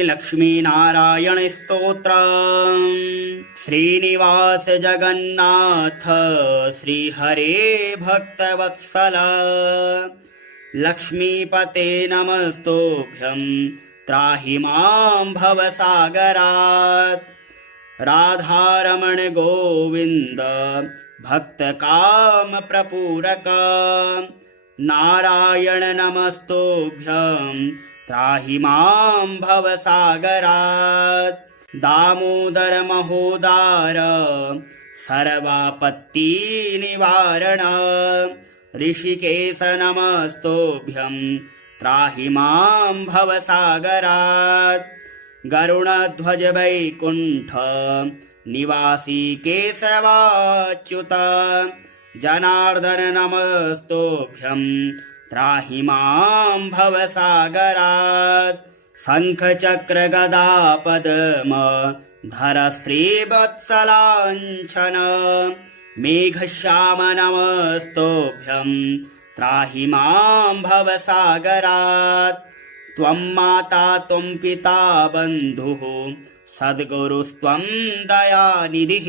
श्रीलक्ष्मीनारायण स्तोत्रम्। श्रीनिवास जगन्नाथ श्रीहरे भक्तवत्सल लक्ष्मीपते नमस्तोभ्यं त्राहि मां भवसागरात्। राधारमण गोविन्द भक्तकाम प्रपूरक नारायण नमस्तोभ्यं त्राहि मां भवसागरात्। दामोदर महोदार सर्वापत्ति निवारण ऋषिकेश नमस्तोभ्यं त्राहि मां भवसागरात्। गरुणध्वज वैकुण्ठ निवासी केशवाच्युत जनार्दन नमस्तोभ्यं त्राहि मां भवसागरात्। शंख चक्र गदा पद्म धर श्रीवत्सलाञ्छन मेघश्याम नमस्तोभ्यं त्राहि मां भवसागरात्। त्वं माता त्वं पिता बन्धुः सद्गुरुस्त्वं दयानिधिः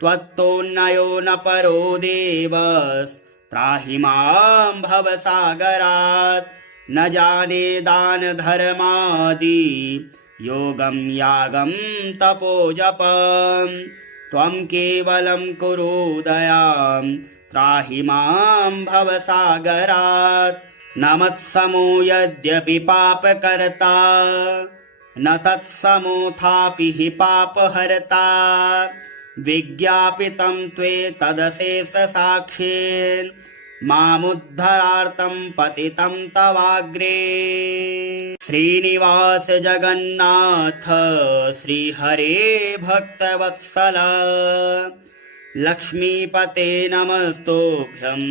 त्वत्तोऽन्यो न परो देवस्त्राहि मां भवसागरात्। न जाने दान धर्मादि योगं यागं तपो जपं त्वं केवलं कुरु दयां त्राहि मां भवसागरात्। न मत्समो यद्यपि पापकर्ता न तत्समोऽथापि हि पापहर्ता विज्ञापितं त्वेतदशेष साक्षिन् मामुद्धरार्थं पतितं तवाग्रे। श्रीनिवास जगन्नाथ श्रीहरे भक्तवत्सल लक्ष्मीपते नमस्तोभ्यं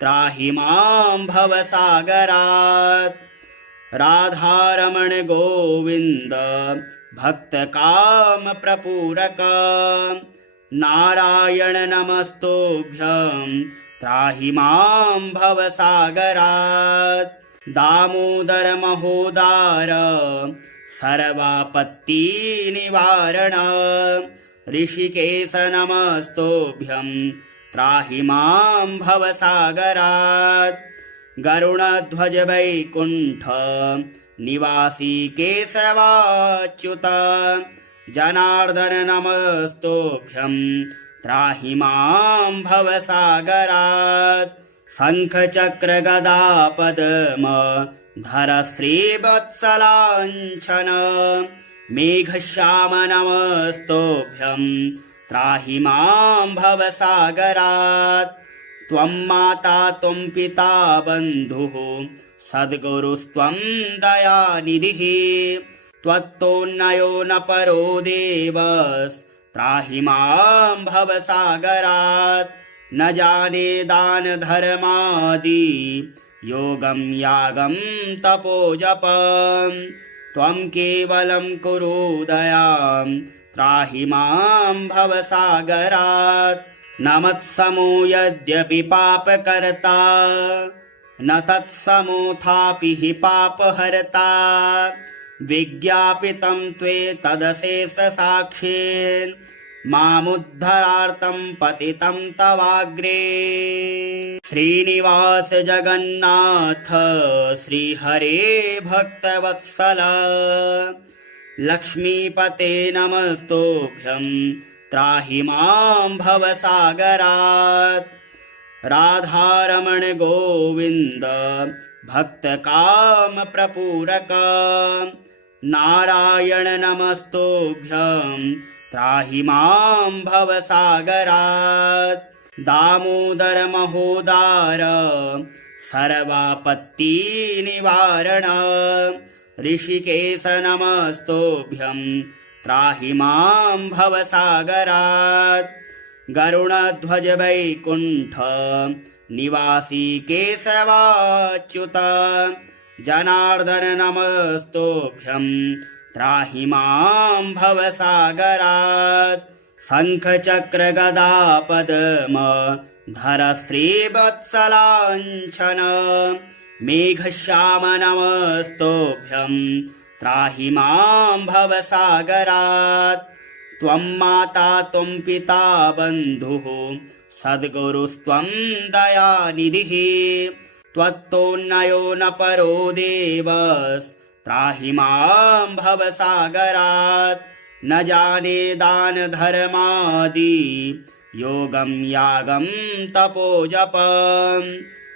त्राहि मां भवसागरात्। राधारमण गोविन्द भक्तकाम प्रपूरक नारायण नमस्तोभ्यं त्राहि मां भवसागरात्। दामोदर महोदार सर्वापत्ति निवारण ऋषिकेश नमस्तोभ्यं त्राहि मां भवसागरात्। गरुणध्वज वैकुण्ठ निवासी केशवाच्युत जनार्दन नमस्तोभ्यं त्राहि मां भवसागरात्। शंख चक्र गदा पद्म धर श्रीवत्सलाञ्छन मेघश्याम नमस्तोभ्यं त्राहि मां भवसागरात्। त्वं माता त्वं पिता बन्धुः सद्गुरुस्त्वं दयानिधिः त्वत्तोऽन्यो न परो देवस्त्राहि मां भवसागरात्। न जाने दान धर्मादि योगं यागं तपो जपं त्वं केवलं कुरु दयां त्राहि मां भवसागरात्। न मत्समो यद्यपि पापकर्ता न तत्समोऽथापि हि पापहर्ता विज्ञापितं त्वेतदशेष साक्षिन् मामुद्धरार्थं पतितं तवाग्रे। श्रीनिवास जगन्नाथ श्रीहरे भक्तवत्सल लक्ष्मीपते नमस्तोभ्यं त्राहि मां भवसागरात्। राधारमण गोविन्द भक्तकाम प्रपूरक नारायण नमस्तोभ्यं त्राहि मां भवसागरात्। दामोदर महोदार सर्वापत्ति निवारण ऋषिकेश नमस्तोभ्यं त्राहि मां भवसागरात्। गरुणध्वज वैकुण्ठ निवासी केशवाच्युत जनार्दन नमस्तोभ्यं त्राहि मां भवसागरात्। शंख चक्र गदा पद्म धर श्रीवत्सलाञ्छन मेघश्याम नमस्तोभ्यं त्राहि मां भवसागरात् त्वं माता त्वं पिता बन्धुः सद्गुरुस्त्वं दयानिधिः त्वत्तोऽन्यो न परो देवस्त्राहि मां भवसागरात् न जाने दानधर्मादि योगं यागं तपोजपं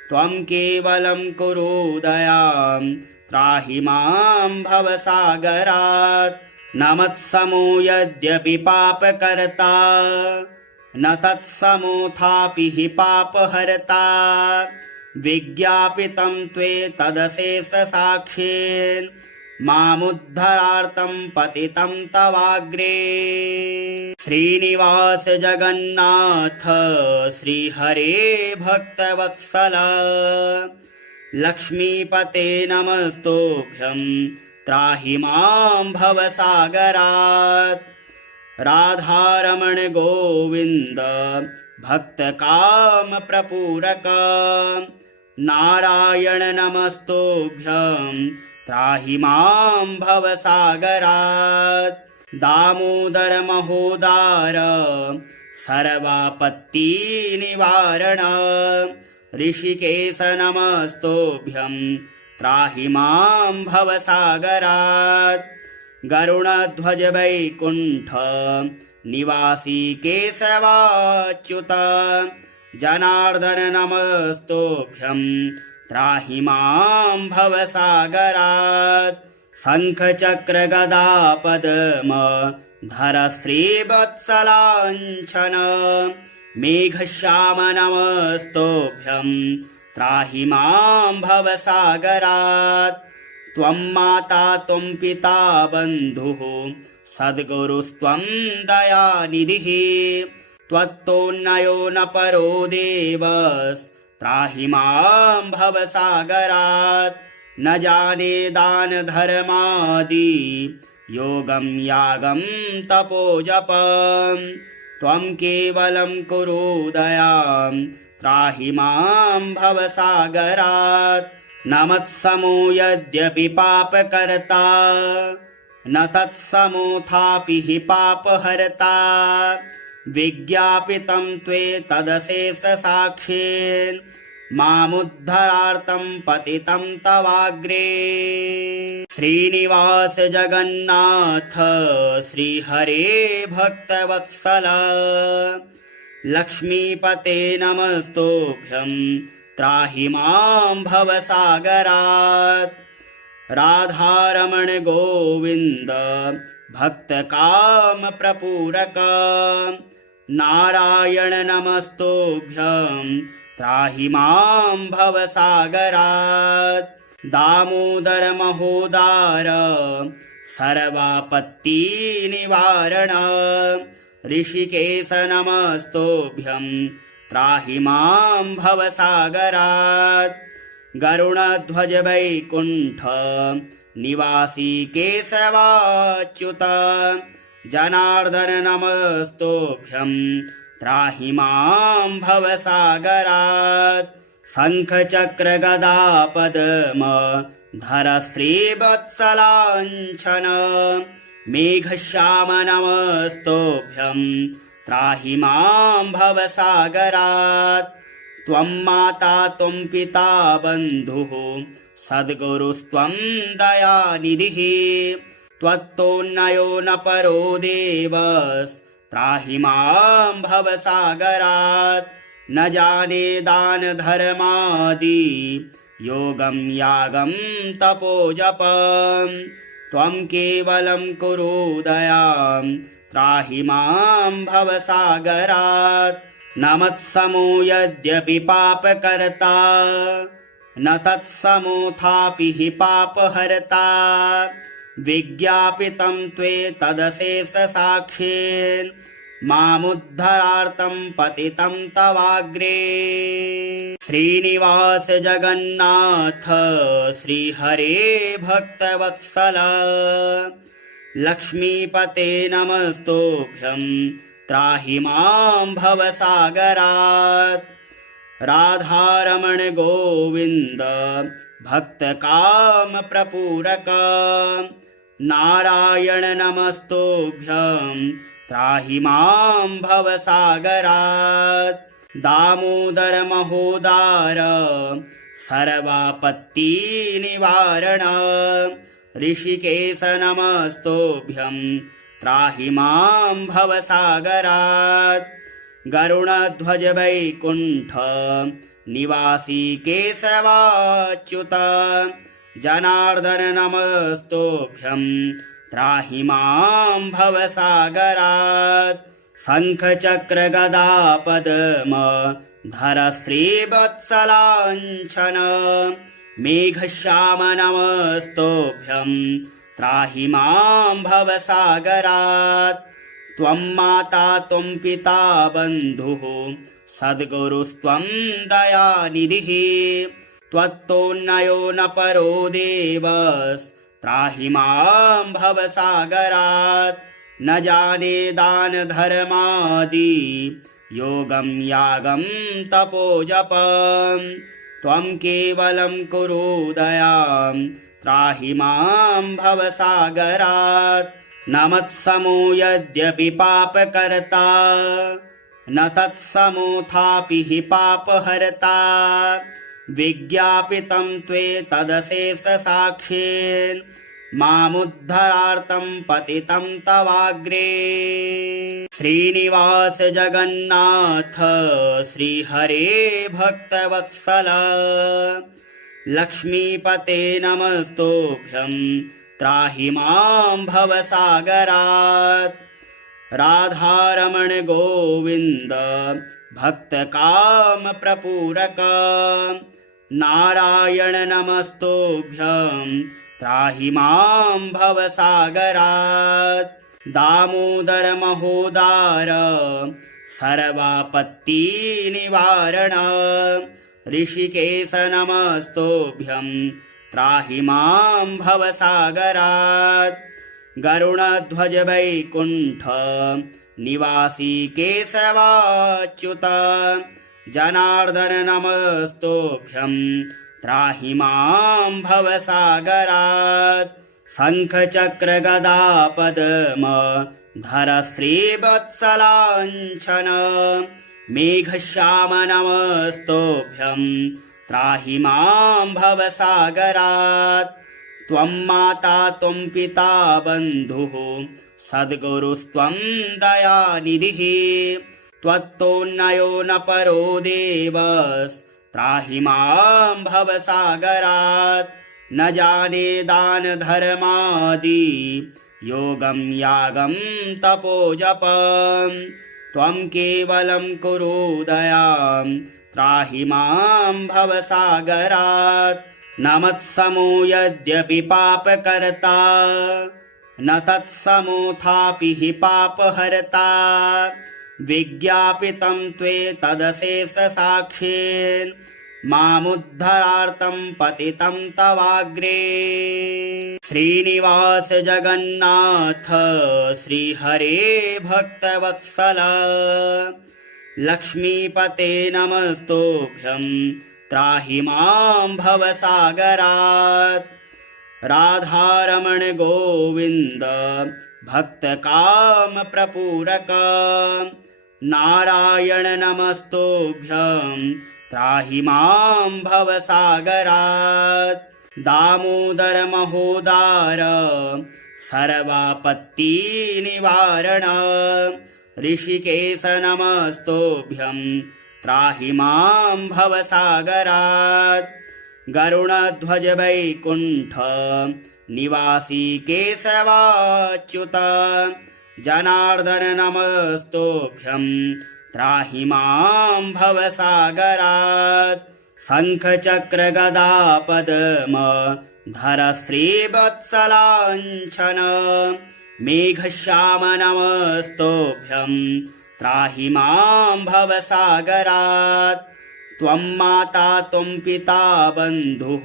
त्वं केवलं कुरु दयां त्राहि मां भवसागरात् न मत्समो यद्यपि पापकर्ता न तत्समोऽथापि हि पापहर्ता विज्ञापितं त्वेतदशेषसाक्षिन् मामुद्धरार्तं पतितं तवाग्रे श्रीनिवास जगन्नाथ श्रीहरे भक्तवत्सल लक्ष्मीपते नमस्तुभ्यं त्राहि मां भवसागरात् राधारमण गोविन्द भक्तकाम प्रपूरक नारायण नमस्तुभ्यं त्राहि मां भवसागरात् दामोदर महोदार सर्वापत्ति निवारण ऋषिकेश नमस्तुभ्यं त्राहि मां भवसागरात् गरुणध्वज वैकुण्ठ निवासी केशवाच्युत जनार्दन नमस्तुभ्यं त्राहि मां भवसागरात् शङ्खचक्र गदा पद्म धर श्रीवत्सलाञ्छन मेघश्याम नमस्तुभ्यं त्राहि मां भवसागरात् त्वं माता त्वं पिता बन्धुः सद्गुरुस्त्वं दयानिधिः त्वत्तोऽन्यो न परो देवस्त्राहि मां भवसागरात् न जाने दानधर्मादि योगं यागं तपोजपं त्वं केवलं कुरु दयां त्राहि मां भवसागरात् न मत्समो यद्यपि पापकर्ता न तत्समोऽथापि हि पापहर्ता विज्ञापितं त्वेतदशेषसाक्षिन् मामुद्धरार्तं पतितं तवाग्रे श्रीनिवास जगन्नाथ श्रीहरे भक्तवत्सल लक्ष्मीपते नमस्तुभ्यं त्राहि मां भवसागरात् राधारमण गोविन्द भक्तकाम प्रपूरक नारायण नमस्तुभ्यं त्राहि मां भवसागरात् दामोदर महोदार सर्वापत्ति निवारण ऋषिकेश नमस्तुभ्यं त्राहि मां भवसागरात् गरुणध्वज वैकुण्ठ निवासी केशवाच्युत जनार्दन नमस्तुभ्यं त्राहि मां भवसागरात् शङ्खचक्र गदा पद्म धर श्रीवत्सलाञ्छन मेघश्याम नमस्तुभ्यं त्राहि मां भवसागरात् त्वं माता त्वं पिता बन्धुः सद्गुरुस्त्वं दयानिधिः त्वत्तोऽन्यो न परो देवस्त्राहि मां भवसागरात् न जाने दानधर्मादि योगं यागं तपोजपं त्वं केवलं कुरु दयां त्राहि मां भवसागरात् न मत्समो यद्यपि पापकर्ता न तत्समोऽथापि हि पापहर्ता विज्ञापितं त्वेतदशेषसाक्षिन् मामुद्धरार्तं पतितं तवाग्रे श्रीनिवास जगन्नाथ श्रीहरे भक्तवत्सल लक्ष्मीपते नमस्तुभ्यं त्राहि मां भवसागरात् राधारमण गोविन्द भक्तकाम प्रपूरक नारायण नमस्तुभ्यं त्राहि मां भवसागरात् दामोदर महोदार सर्वापत्तिनिवारण ऋषिकेश नमस्तुभ्यं त्राहि मां भवसागरात् गरुडध्वज वैकुण्ठ निवासी केशवाच्युत जनार्दन नमस्तुभ्यं त्राहि मां भवसागरात् शङ्खचक्र गदा पद्म धर श्रीवत्सलाञ्छन मेघश्याम नमस्तुभ्यं त्राहि मां भवसागरात् त्वं माता त्वं पिता बन्धुः सद्गुरुस्त्वं दयानिधिः त्वत्तोन्नयो न परो देवस्त्राहि मां भवसागरात् न जाने दान धर्मादि योगं यागं तपो जपं त्वं केवलं कुरु दयां त्राहि मां भवसागरात् न मत्समो यद्यपि पापकर्ता न तत्समोऽथापि हि पापहर्ता विज्ञापितं त्वेतदशेषसाक्षिन् मामुद्धरार्थं पतितं तवाग्रे श्रीनिवास जगन्नाथ श्रीहरे भक्तवत्सल लक्ष्मीपते नमस्तुभ्यं त्राहि मां भवसागरात् राधारमण गोविन्द भक्तकाम प्रपूरक नारायण नमस्तुभ्यं त्राहि मां भवसागरात् दामोदर महोदार सर्वापत्तिनिवारण ऋषिकेश नमस्तुभ्यं त्राहि मां भवसागरात् गरुडध्वज वैकुण्ठ निवासी केशवाच्युत जनार्दन नमस्तुभ्यं त्राहि मां भवसागरात् शङ्खचक्र गदा पद्म धर श्रीवत्सलाञ्छन मेघश्याम नमस्तुभ्यं त्राहि मां भवसागरात् त्वं माता त्वं पिता बन्धुः सद्गुरुस्त्वं दयानिधिः त्वत्तोन्नयो न परो देवस्त्राहि मां भवसागरात् न जाने दान धर्मादि योगं यागं तपो जपं त्वं केवलं कुरु दयां त्राहि मां भवसागरात् न मत्समो यद्यपि पापकर्ता न तत्समोऽथापि हि पापहर्ता विज्ञापितं त्वेतदशेषसाक्षिन् मामुद्धरार्थं पतितं तवाग्रे श्रीनिवास जगन्नाथ श्रीहरे भक्तवत्सल लक्ष्मीपते नमस्तुभ्यं त्राहि मां भवसागरात् राधारमण गोविन्द भक्तकाम प्रपूरक नारायण नमस्तुभ्यं त्राहि मां भवसागरात् दामोदर महोदार सर्वापत्तिनिवारण ऋषिकेश नमस्तुभ्यं त्राहि मां भवसागरात् गरुडध्वज वैकुण्ठ निवासी केशवाच्युत जनार्दन नमस्तुभ्यं त्राहि मां भवसागरात् शङ्खचक्र गदा पद्म धर श्रीवत्सलाञ्छन मेघश्याम नमस्तुभ्यं त्राहि मां भवसागरात् त्वं माता त्वं पिता बन्धुः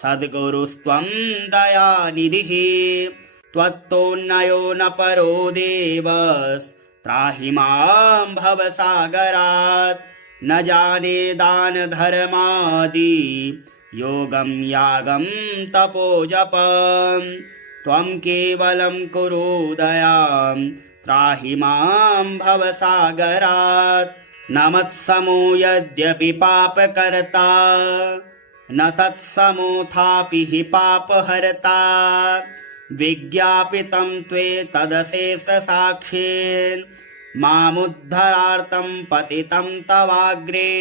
सद्गुरुस्त्वं दयानिधिः त्वत्तोन्नयो न परो देवस्त्राहि मां भवसागरात् न जाने दान धर्मादि योगं यागं तपो जपं त्वं केवलं कुरु दयां त्राहि मां भवसागरात् न मत्समो यद्यपि पापकर्ता न तत्समोऽथापि हि पापहर्ता विज्ञापितं त्वेतदशेषसाक्षिन् मामुद्धरार्तं पतितं तवाग्रे।